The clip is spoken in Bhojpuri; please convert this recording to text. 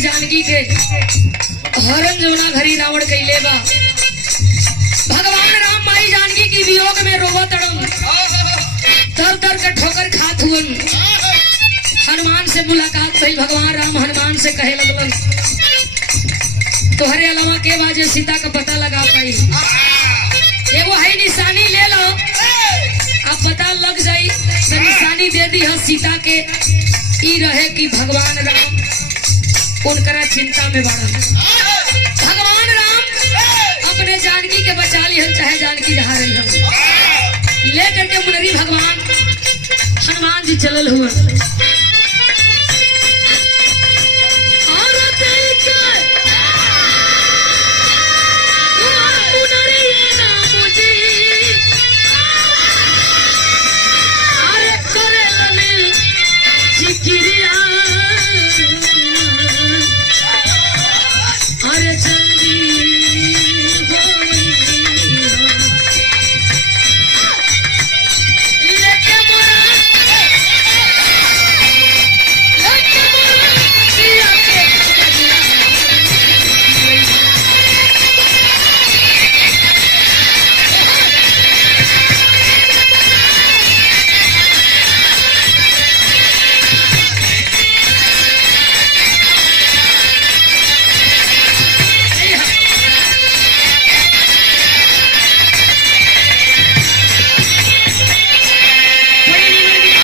जानकी के हरण जौना घरी रावण कैले बा। भगवान राम माई जानकी की वियोग में रोवत अड़न, दर दर के ठोकर खात हुअन। हनुमान से मुलाकात भई। भगवान राम हनुमान से कहे लगलन, तोहरे अलावा के बाजे सीता का पता लगा पाई? एगो है निशानी ले लो, अब पता लग जाई तो निशानी दे दी है सीता के। ई रहे कि भगवान राम उनकरा चिंता में बाड़न। भगवान राम अपने जानकी के बचा ली हन, चाहे जानकी जहाँ रही हम। लेकर के मुनरी भगवान हनुमान जी चलल हुआ।